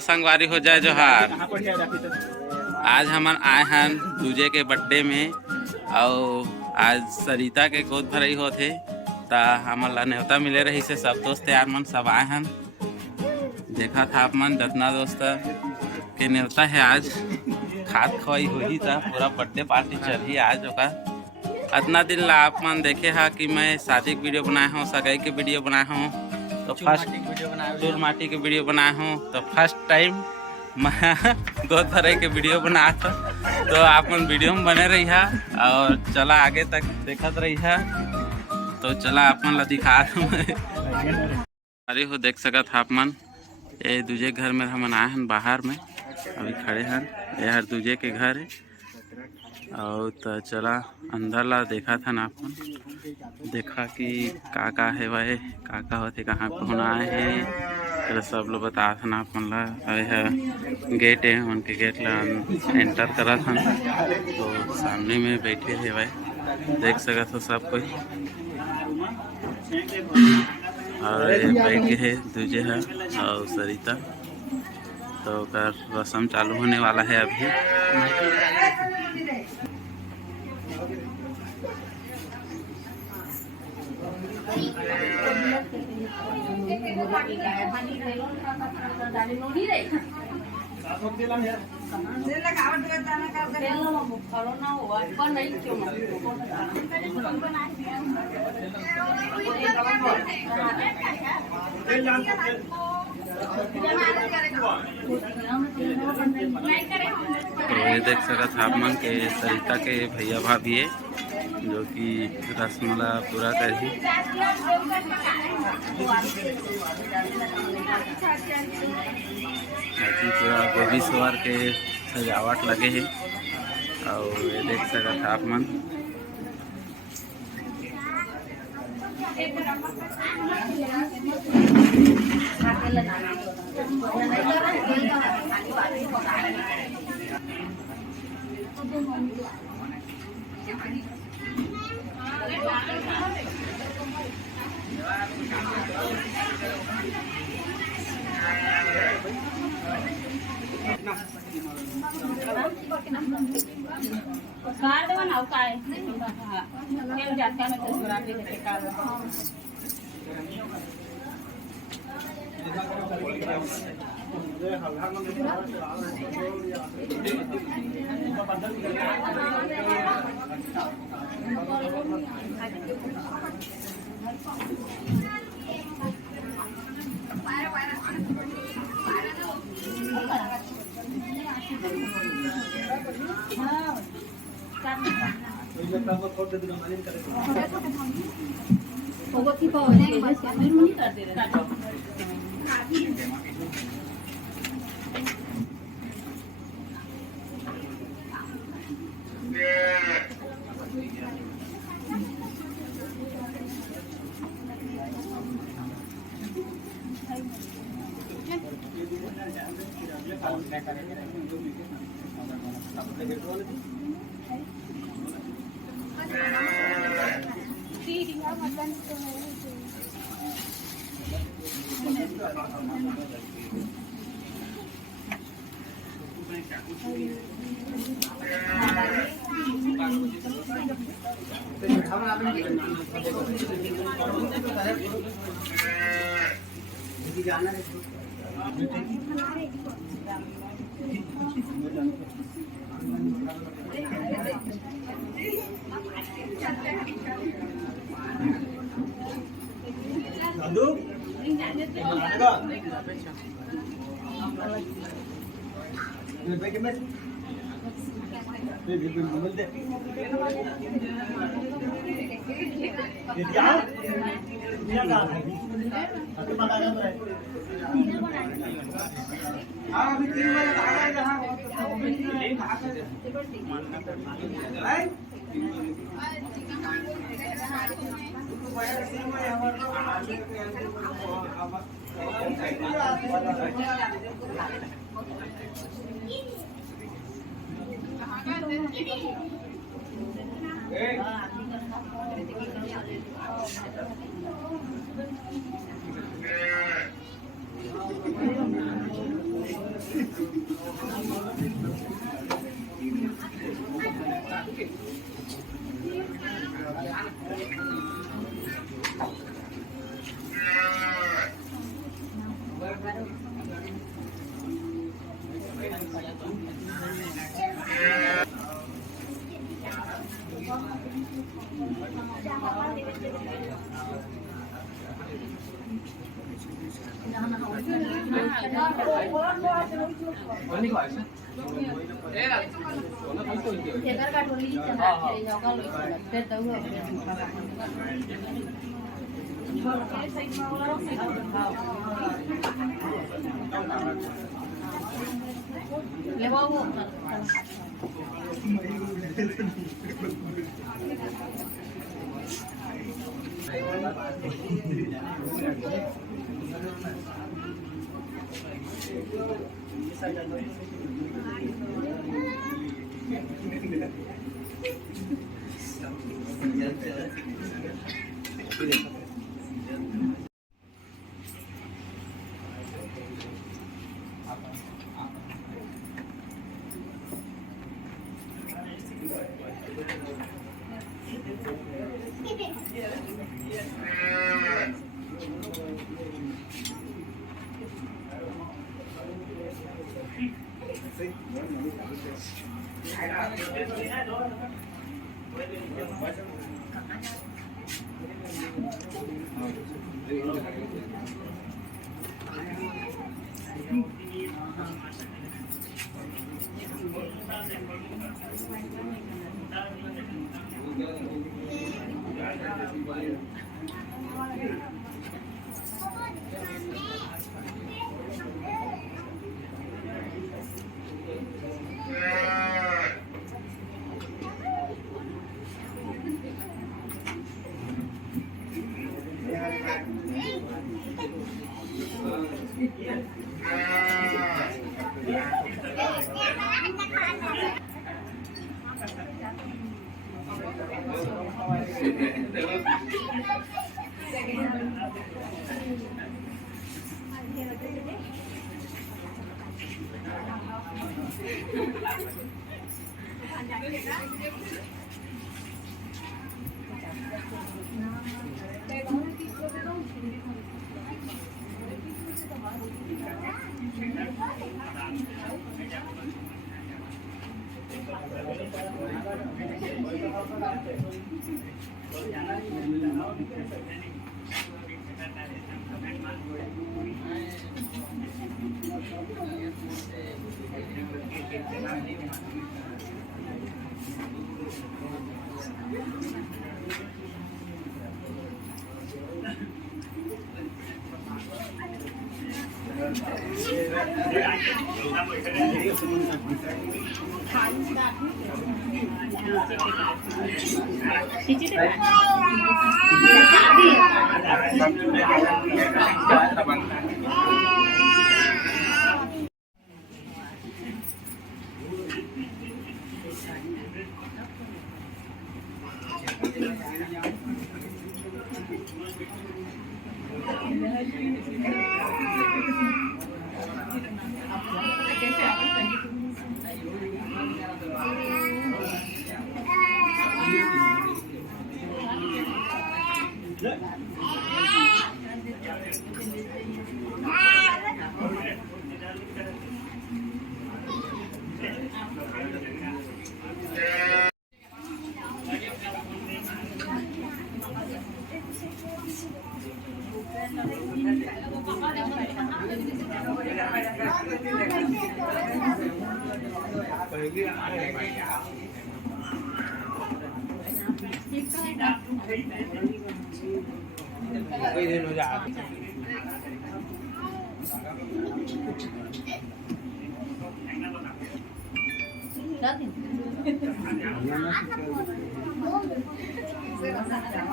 संगवारी हो जाए जोहार। आज हम आए हैं दूजे के बर्थडे में और आज सरिता के गोद भरई होते ता हमन ला न्योता मिले रही से सब दोस्त यार मन सब आए हैं। देखा था आप मन दतना दोस्त के न्योता है आज खाद खवाई हुई था पूरा बर्थडे पार्टी चली आज होगा। इतना दिन ला आप मन देखे हा कि मैं शादी की वीडियो बनाया हूँ, सगाई के वीडियो बनाया हूँ, तो फर्स्ट चूर माटी के वीडियो बनाया हूँ, तो फर्स्ट टाइम मैं गोद भराई के वीडियो बनाया था। तो आप मन वीडियो में बने रही है और चला आगे तक देखत रही है। तो चला आप मन ला दिखा अरे हो देख सकत आप मन ये दूजे घर में हम आए हैं बाहर में अभी खड़े हैं। यह दूजे के घर है और तो चला अंदर ला देखा था ना आप देखा कि का है वह का होते कहाँ पहुँच आए हैं। तो सब लोग बता था ना अपन ला है गेट है उनके गेट ला एंटर करा था। तो सामने में बैठे थे वह देख सका तो सब कोई और बैठे है दूजे है और सरिता। तो रस्म चालू होने वाला है अभी। तो ये देख सका था आप मन के सरिता के भैया भाभी है जो कि रस्मला पूरा कर ही पूरा गोभी सवार के सजावट लगे है। और ये देख सका था आप मन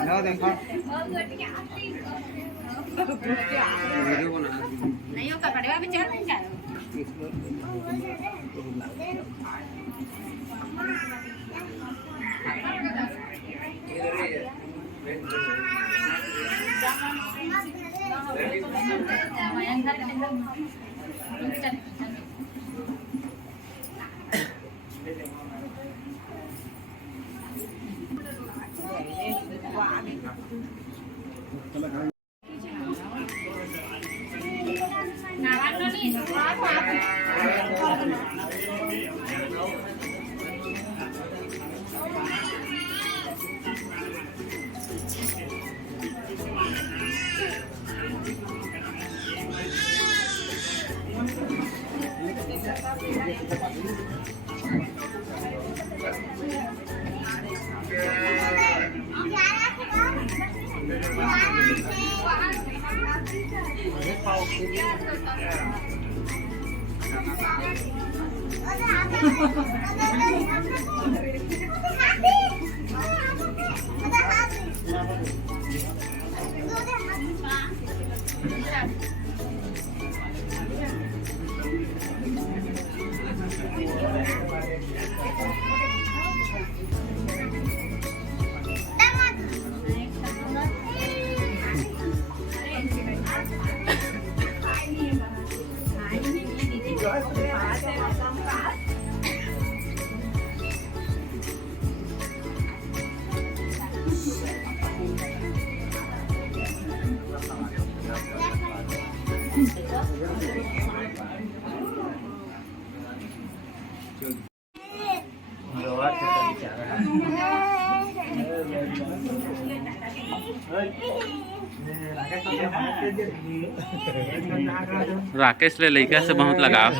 No, देखो नहीं होगा पड़ेगा भी चल नहीं जा राकेश ले लड़का से बहुत लगाव।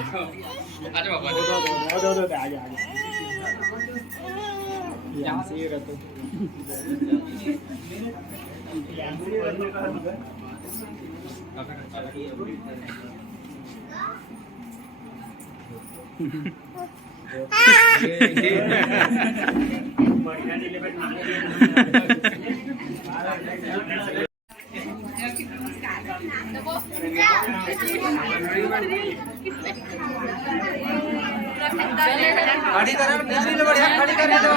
खड़ी कर बढ़िया खड़ी कर दो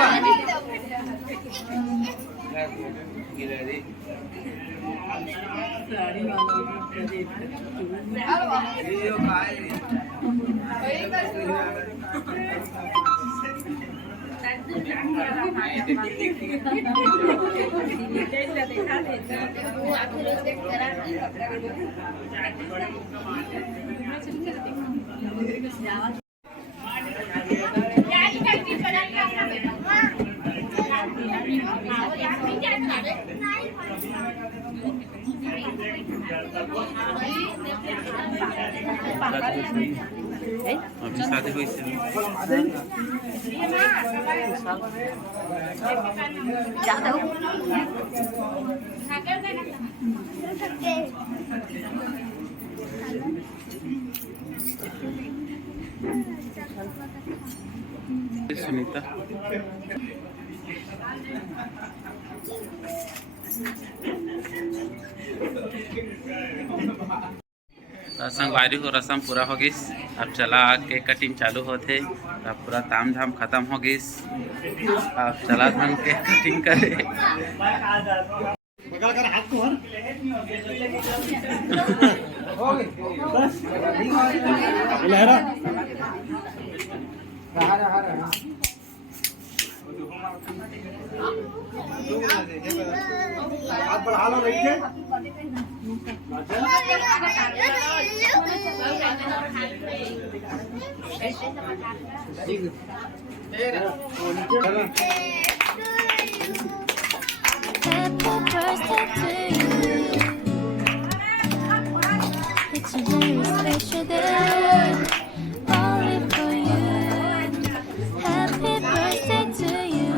अभी शादी हुई से सुनीता संगवारी हो रसम पूरा हो गई। अब चला केक कटिंग चालू होते। अब पूरा ताम झाम खत्म हो गई। अब चला हम केक कटिंग करे। It's a very special day, only for you. Happy birthday to you.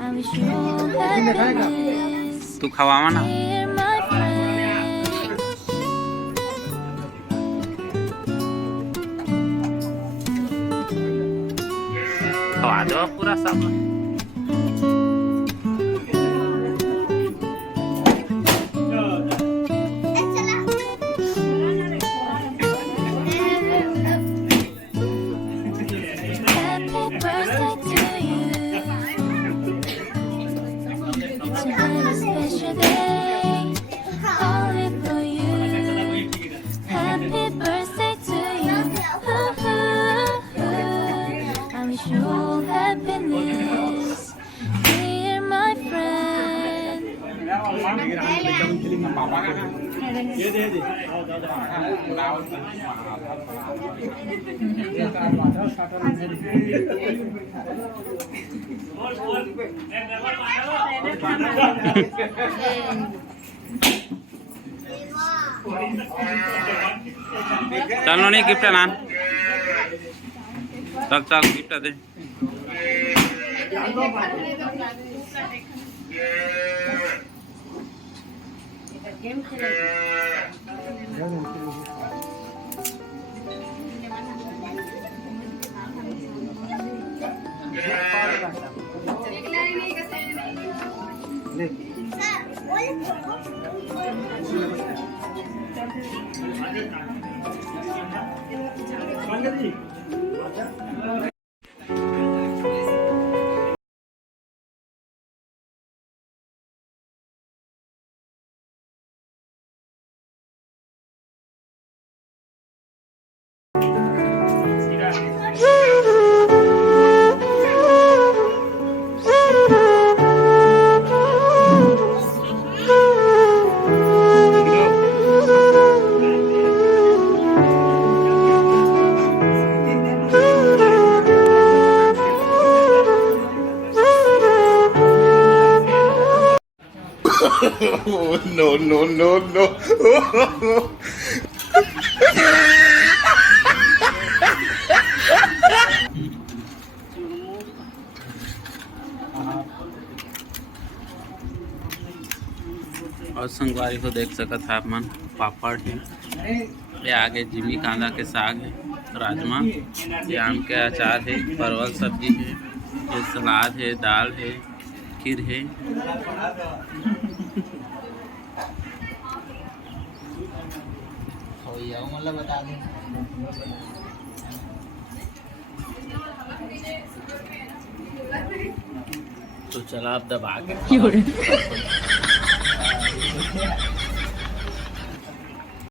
I wish you all happiness. तू खवावा ना। Dear my friend. खवा दो पूरा सब। special day, only for you. Happy birthday to you. I wish you all happiness, dear my friend. चल नोनी गिफ्ट ना चल चल गिफ्ट दे Oh, no, no, no, no. और संगवारी को देख सकत है आप मन पापड़ है ये आगे जिमी कांदा के साग है राजमा ये आम के अचार है परवल सब्जी है ये सलाद है दाल है खीर है बता दें तो चला आप दबा के